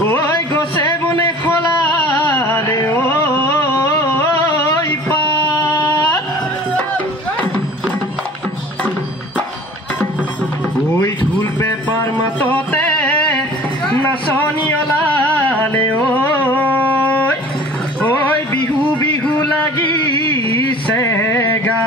ঐ গছে বনে খোলাৰে ঐ পাত ঐ ঢোল পেপাৰ মাততে নাচনি ওলালে ঐ বিহু বিহু লাগিছে গা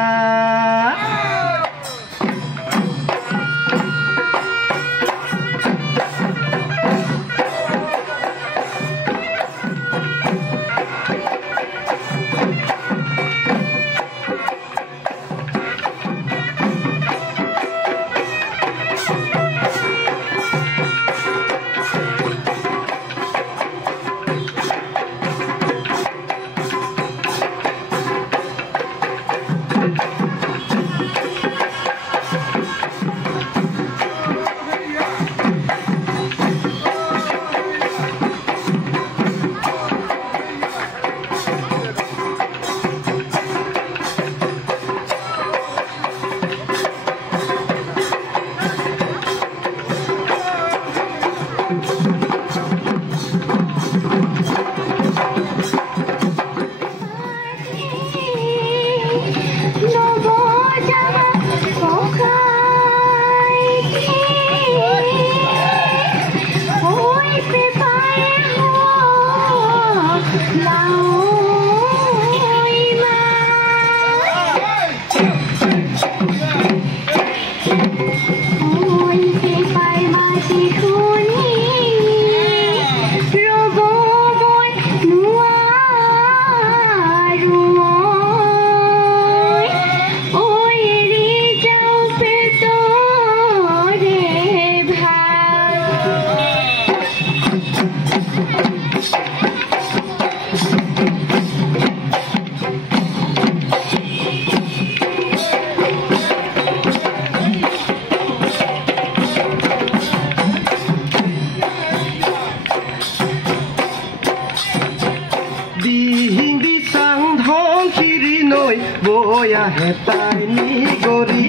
হেতাই নিগৰি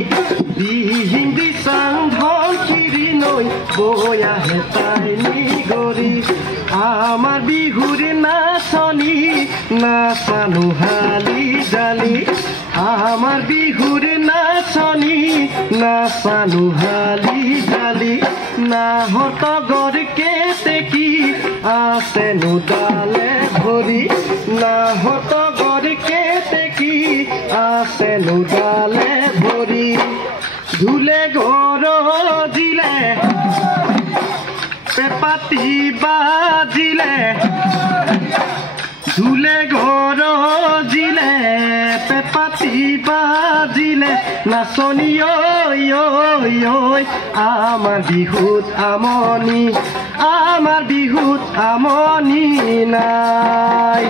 হিন্দি চাং ধন খিৰি নৈ বয়া হেতাই নিগৰি আমাৰ বিহুৰ নাচনি নাচানো হালি জালি আমাৰ বিহুৰ নাচনি নাচানো হালি জালি নাহত গৰ কেতেকি আছে নুডালে ভৰি নাহত গৰ কেতেকি আছে নুডালে ভৰি ধুলে গৰজিলে পেপাতি বাজিলে ধুলে গৰজিলে পেপাতি বাজিলে নাচনি ঐ আমাৰ বিহুত আমনি নাই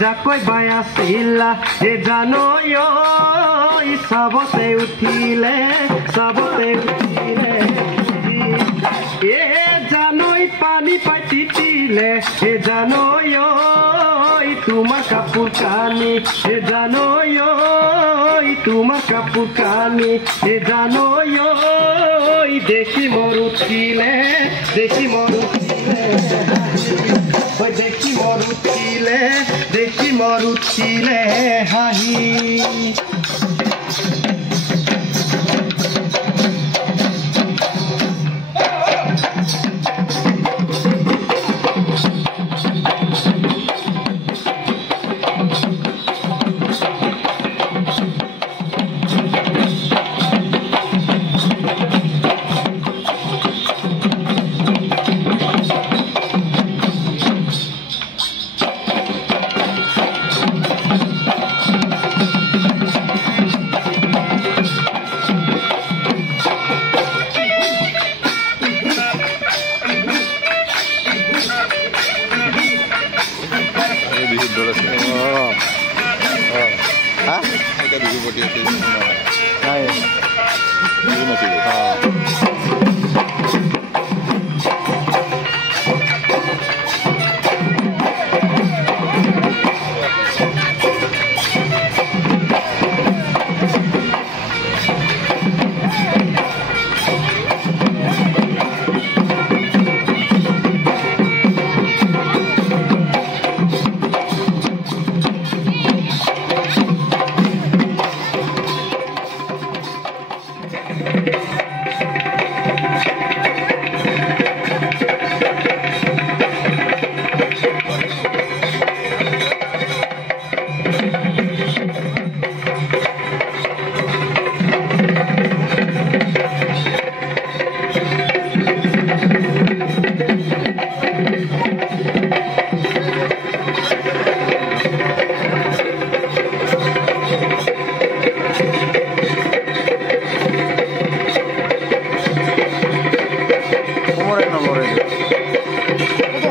Jakoi bayasila e janoi sabote utile e janoi pani patitile e janoi tu তোমার কাপড় কানি এ জানো তোমার কাপড় কানি এ জানো দেশি মরুছিলে দেশি মরুছিলে দেশি মরুছিলে হাহি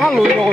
Halo,